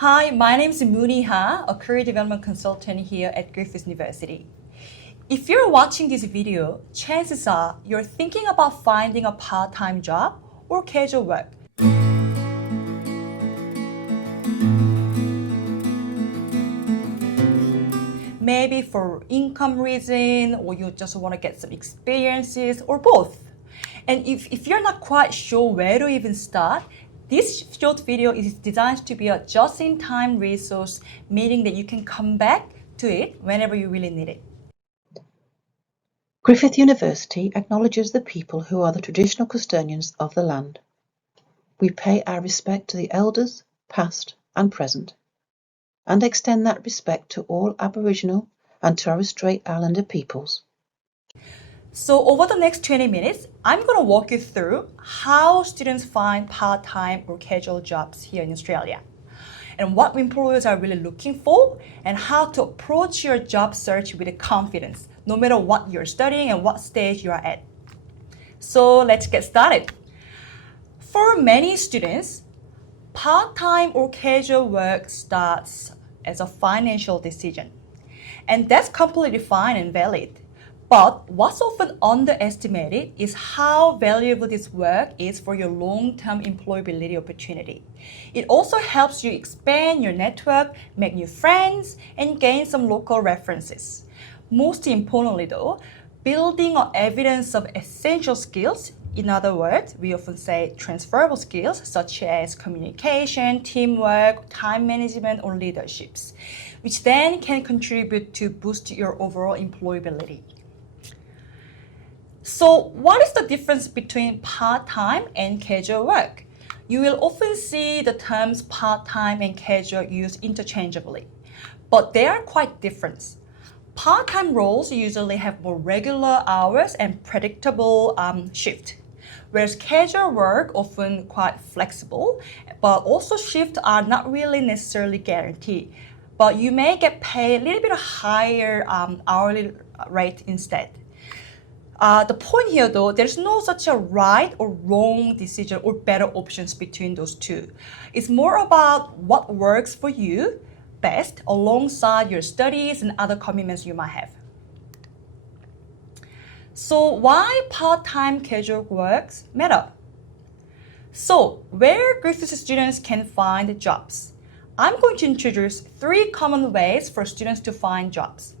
Hi, my name is Mooney Ha, a career development consultant here at Griffith University. If you're watching this video, chances are you're thinking about finding a part-time job or casual work. Maybe for income reason, or you just want to get some experiences, or both. And if you're not quite sure where to even start, this short video is designed to be a just-in-time resource, meaning that you can come back to it whenever you really need it. Griffith University acknowledges the people who are the traditional custodians of the land. We pay our respect to the elders, past and present, and extend that respect to all Aboriginal and Torres Strait Islander peoples. So over the next 20 minutes, I'm going to walk you through how students find part-time or casual jobs here in Australia, and what employers are really looking for, and how to approach your job search with confidence, no matter what you're studying and what stage you are at. So let's get started. For many students, part-time or casual work starts as a financial decision, and that's completely fine and valid. But what's often underestimated is how valuable this work is for your long-term employability opportunity. It also helps you expand your network, make new friends, and gain some local references. Most importantly though, building on evidence of essential skills, in other words, we often say transferable skills such as communication, teamwork, time management, or leaderships, which then can contribute to boost your overall employability. So what is the difference between part-time and casual work? You will often see the terms part-time and casual used interchangeably, but they are quite different. Part-time roles usually have more regular hours and predictable shift, whereas casual work often quite flexible, but also shifts are not really necessarily guaranteed. But you may get paid a little bit higher hourly rate instead. The point here though, there's no such a right or wrong decision or better options between those two. It's more about what works for you best alongside your studies and other commitments you might have. So why part-time casual works matter? So where Griffith students can find jobs? I'm going to introduce 3 common ways for students to find jobs.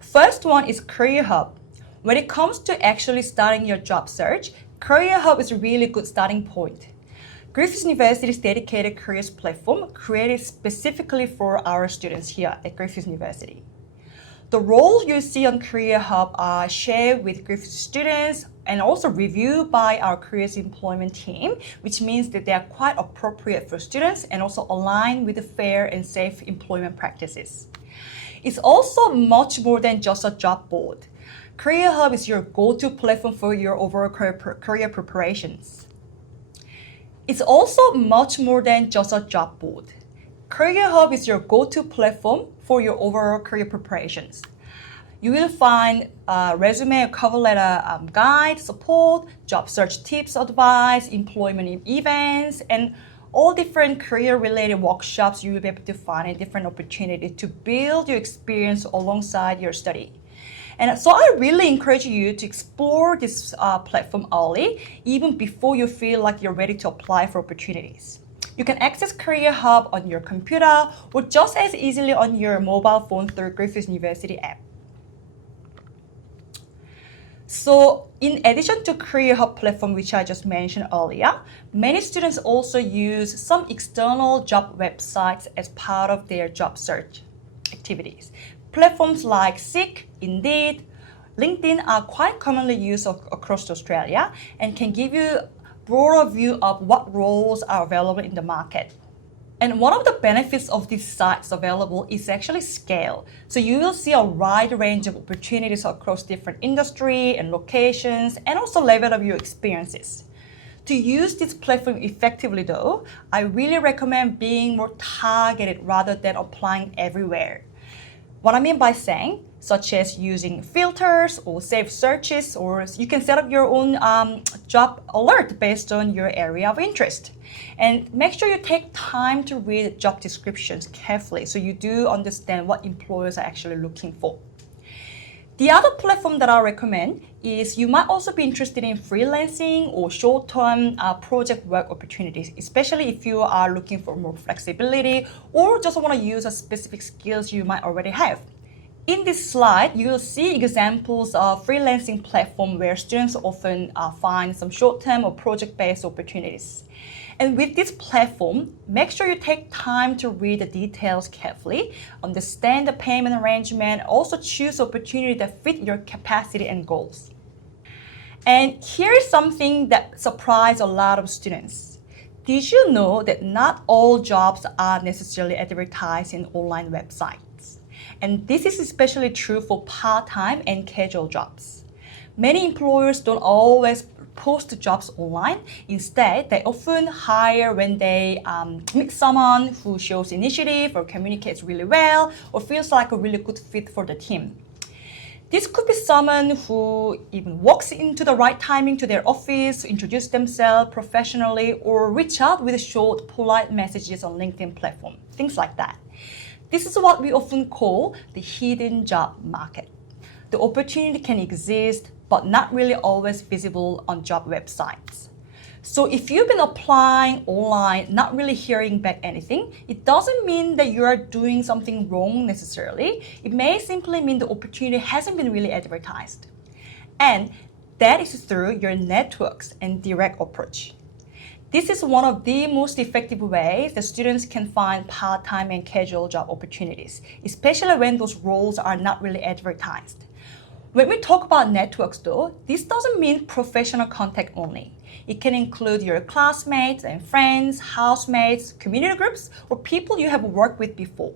First one is Career Hub. When it comes to actually starting your job search, Career Hub is a really good starting point. Griffith University's dedicated careers platform created specifically for our students here at Griffith University. The roles you see on Career Hub are shared with Griffith students and also reviewed by our careers employment team, which means that they are quite appropriate for students and also align with the fair and safe employment practices. It's also much more than just a job board. Career Hub is your go-to platform for your overall career preparations. It's also much more than just a job board. Career Hub is your go-to platform for your overall career preparations. You will find resume or cover letter guide, support, job search tips, advice, employment events, and all different career-related workshops. You will be able to find a different opportunity to build your experience alongside your study. And so I really encourage you to explore this platform early, even before you feel like you're ready to apply for opportunities. You can access Career Hub on your computer or just as easily on your mobile phone through Griffith University app. So in addition to Career Hub platform, which I just mentioned earlier, many students also use some external job websites as part of their job search activities. Platforms like Seek, Indeed, LinkedIn are quite commonly used across Australia and can give you a broader view of what roles are available in the market. And one of the benefits of these sites available is actually scale. So you will see a wide range of opportunities across different industry and locations, and also level of your experiences. To use this platform effectively though, I really recommend being more targeted rather than applying everywhere. What I mean by saying, such as using filters or saved searches, or you can set up your own job alert based on your area of interest. And make sure you take time to read job descriptions carefully so you do understand what employers are actually looking for. The other platform that I recommend is you might also be interested in freelancing or short-term project work opportunities, especially if you are looking for more flexibility or just want to use a specific skills you might already have. In this slide, you will see examples of freelancing platform where students often find some short-term or project-based opportunities. And with this platform, make sure you take time to read the details carefully, understand the payment arrangement, also choose opportunity that fit your capacity and goals. And here is something that surprised a lot of students. Did you know that not all jobs are necessarily advertised in online websites? And this is especially true for part-time and casual jobs. Many employers don't always post jobs online. Instead, they often hire when they meet someone who shows initiative or communicates really well or feels like a really good fit for the team. This could be someone who even walks into the right timing to their office to introduce themselves professionally or reach out with short, polite messages on LinkedIn platform, things like that. This is what we often call the hidden job market. The opportunity can exist, but not really always visible on job websites. So if you've been applying online, not really hearing back anything, it doesn't mean that you are doing something wrong necessarily. It may simply mean the opportunity hasn't been really advertised. And that is through your networks and direct approach. This is one of the most effective ways that students can find part-time and casual job opportunities, especially when those roles are not really advertised. When we talk about networks though, this doesn't mean professional contact only. It can include your classmates and friends, housemates, community groups, or people you have worked with before.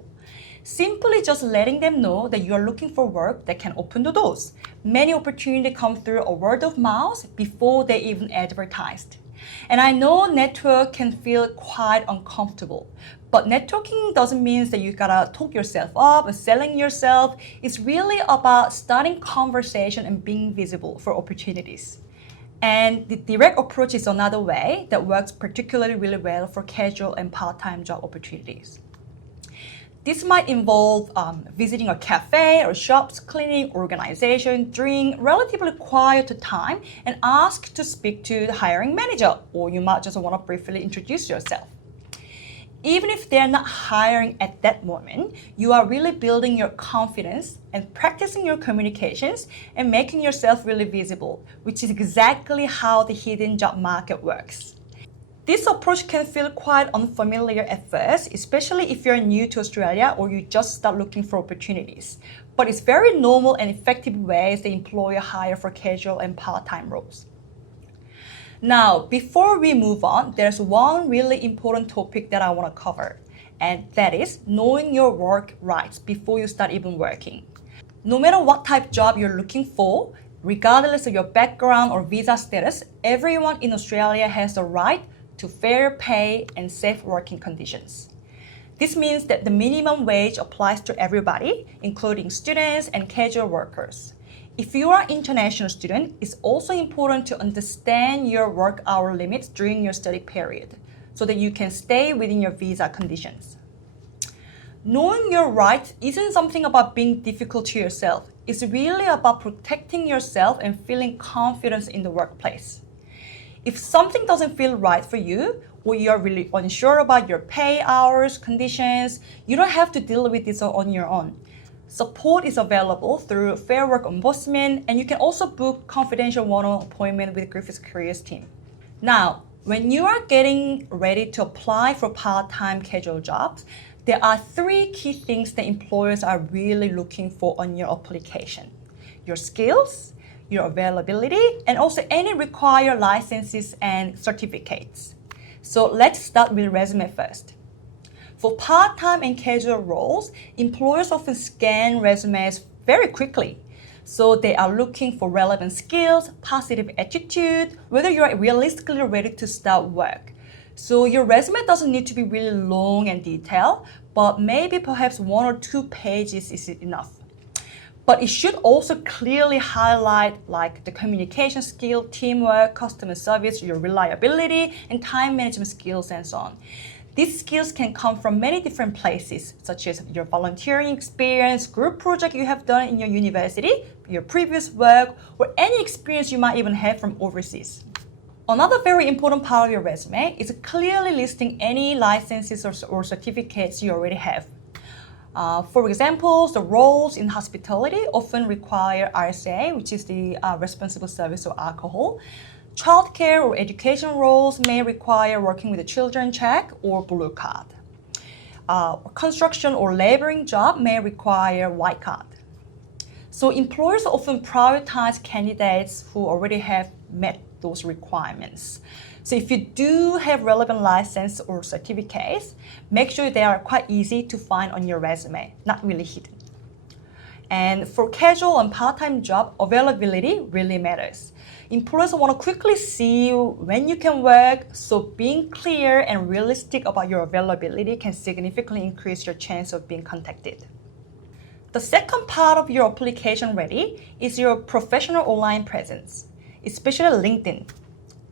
Simply just letting them know that you are looking for work that can open the doors. Many opportunities come through a word of mouth before they even advertised. And I know network can feel quite uncomfortable, but networking doesn't mean that you gotta talk yourself up and selling yourself. It's really about starting conversation and being visible for opportunities. And the direct approach is another way that works particularly really well for casual and part-time job opportunities. This might involve visiting a cafe or shops, cleaning, organization during relatively quiet time and ask to speak to the hiring manager, or you might just want to briefly introduce yourself. Even if they're not hiring at that moment, you are really building your confidence and practicing your communications and making yourself really visible, which is exactly how the hidden job market works. This approach can feel quite unfamiliar at first, especially if you're new to Australia or you just start looking for opportunities. But it's very normal and effective ways the employer hire for casual and part-time roles. Now, before we move on, there's one really important topic that I want to cover, and that is knowing your work rights before you start even working. No matter what type of job you're looking for, regardless of your background or visa status, everyone in Australia has the right to fair pay and safe working conditions. This means that the minimum wage applies to everybody, including students and casual workers. If you are an international student, it's also important to understand your work hour limits during your study period so that you can stay within your visa conditions. Knowing your rights isn't something about being difficult to yourself. It's really about protecting yourself and feeling confidence in the workplace. If something doesn't feel right for you, or you're really unsure about your pay hours, conditions, you don't have to deal with this on your own. Support is available through Fair Work Ombudsman, and you can also book confidential one-on-one appointment with Griffiths Careers team. Now, when you are getting ready to apply for part-time casual jobs, there are 3 key things that employers are really looking for on your application: your skills, your availability, and also any required licenses and certificates. So let's start with resume first. For part-time and casual roles, employers often scan resumes very quickly. So they are looking for relevant skills, positive attitude, whether you are realistically ready to start work. So your resume doesn't need to be really long and detailed, but maybe perhaps 1 or 2 pages is enough. But it should also clearly highlight like the communication skill, teamwork, customer service, your reliability, and time management skills and so on. These skills can come from many different places, such as your volunteering experience, group project you have done in your university, your previous work, or any experience you might even have from overseas. Another very important part of your resume is clearly listing any licenses or certificates you already have. For example, the roles in hospitality often require RSA, which is the responsible service of alcohol. Childcare or education roles may require working with a children check or blue card. Construction or laboring job may require white card. So employers often prioritize candidates who already have met those requirements. So if you do have relevant license or certificates, make sure they are quite easy to find on your resume, not really hidden. And for casual and part-time job, availability really matters. Employers want to quickly see when you can work, so being clear and realistic about your availability can significantly increase your chance of being contacted. The second part of your application ready is your professional online presence, especially LinkedIn.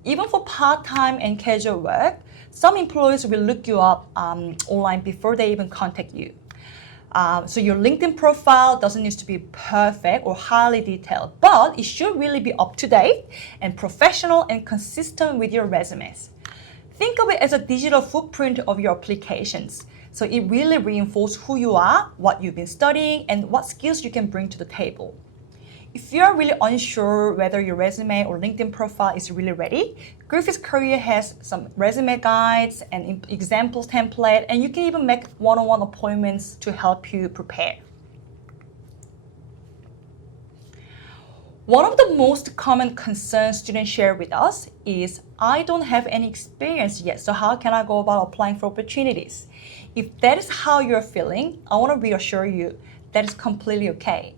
Even for part-time and casual work, some employers will look you up online before they even contact you. So your LinkedIn profile doesn't need to be perfect or highly detailed, but it should really be up to date and professional and consistent with your resumes. Think of it as a digital footprint of your applications. So it really reinforces who you are, what you've been studying, and what skills you can bring to the table. If you're really unsure whether your resume or LinkedIn profile is really ready, Griffiths Career has some resume guides and example template, and you can even make one-on-one appointments to help you prepare. One of the most common concerns students share with us is, I don't have any experience yet, so how can I go about applying for opportunities? If that is how you're feeling, I want to reassure you that is completely okay.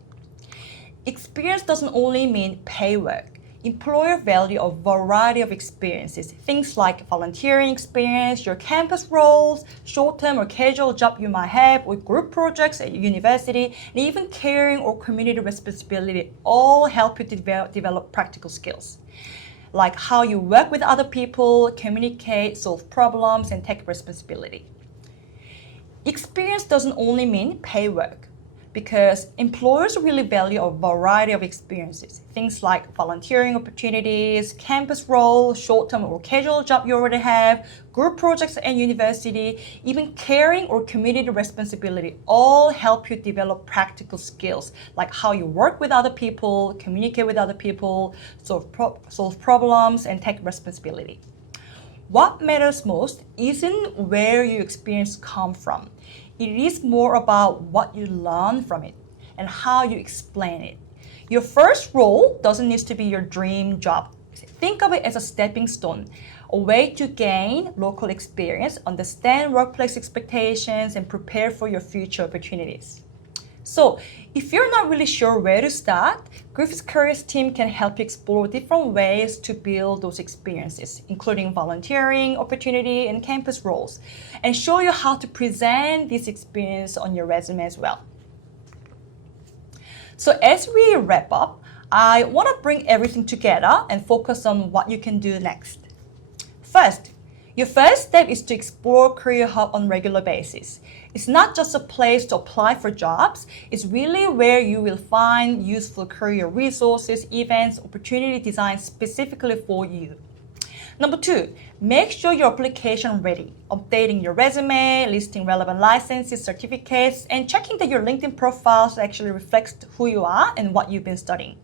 Experience doesn't only mean pay work. Employer value a variety of experiences, things like volunteering experience, your campus roles, short-term or casual job you might have, or group projects at your university, and even caring or community responsibility all help you develop practical skills, like how you work with other people, communicate, solve problems, and take responsibility. Experience doesn't only mean pay work, because employers really value a variety of experiences, things like volunteering opportunities, campus roles, short-term or casual job you already have, group projects at university, even caring or community responsibility all help you develop practical skills, like how you work with other people, communicate with other people, solve problems, and take responsibility. What matters most isn't where your experience come from. It is more about what you learn from it and how you explain it. Your first role doesn't need to be your dream job. Think of it as a stepping stone, a way to gain local experience, understand workplace expectations, and prepare for your future opportunities. So, if you're not really sure where to start, Griffiths Careers team can help you explore different ways to build those experiences, including volunteering opportunity and campus roles, and show you how to present this experience on your resume as well. So as we wrap up, I want to bring everything together and focus on what you can do next. First, your first step is to explore Career Hub on a regular basis. It's not just a place to apply for jobs, it's really where you will find useful career resources, events, opportunity designed specifically for you. Number 2, make sure your application ready, updating your resume, listing relevant licenses, certificates, and checking that your LinkedIn profiles actually reflects who you are and what you've been studying.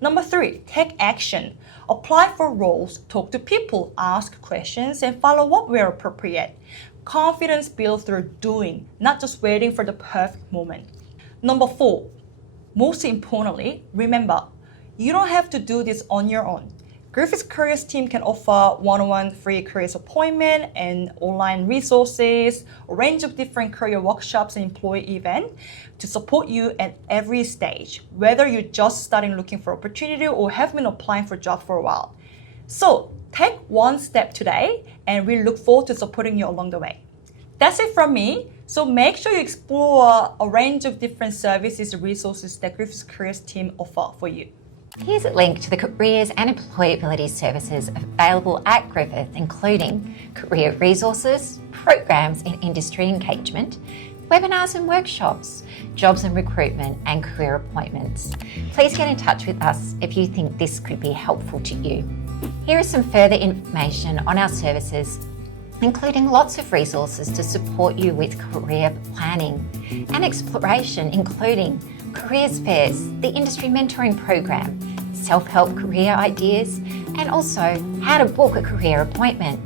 Number 3, take action. Apply for roles, talk to people, ask questions, and follow up where appropriate. Confidence built through doing, not just waiting for the perfect moment. Number 4, most importantly, remember, you don't have to do this on your own. Griffiths Careers team can offer one-on-one free careers appointment and online resources, a range of different career workshops and employee events to support you at every stage, whether you're just starting looking for opportunity or have been applying for jobs for a while. So take one step today and we look forward to supporting you along the way. That's it from me. So make sure you explore a range of different services and resources that Griffiths Careers team offer for you. Here's a link to the careers and employability services available at Griffith, including career resources, programs in industry engagement, webinars and workshops, jobs and recruitment, and career appointments. Please get in touch with us if you think this could be helpful to you. Here is some further information on our services, including lots of resources to support you with career planning and exploration, including careers fairs, the industry mentoring program, self-help career ideas, and also how to book a career appointment.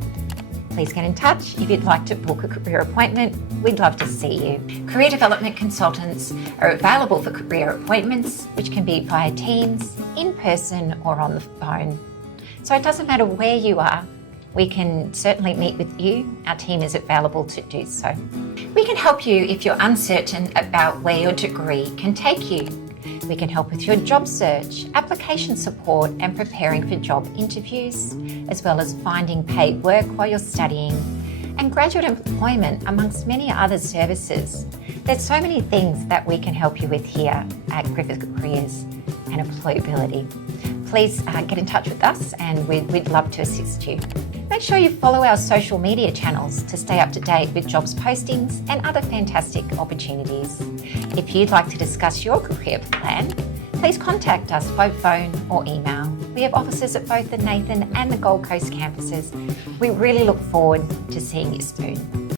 Please get in touch if you'd like to book a career appointment. We'd love to see you. Career development consultants are available for career appointments, which can be via Teams, in person, or on the phone. So it doesn't matter where you are, we can certainly meet with you. Our team is available to do so. We can help you if you're uncertain about where your degree can take you. We can help with your job search, application support, and preparing for job interviews, as well as finding paid work while you're studying, and graduate employment, amongst many other services. There's so many things that we can help you with here at Griffith Careers and Employability. Please get in touch with us and we'd love to assist you. Make sure you follow our social media channels to stay up to date with jobs postings and other fantastic opportunities. If you'd like to discuss your career plan, please contact us by phone or email. We have offices at both the Nathan and the Gold Coast campuses. We really look forward to seeing you soon.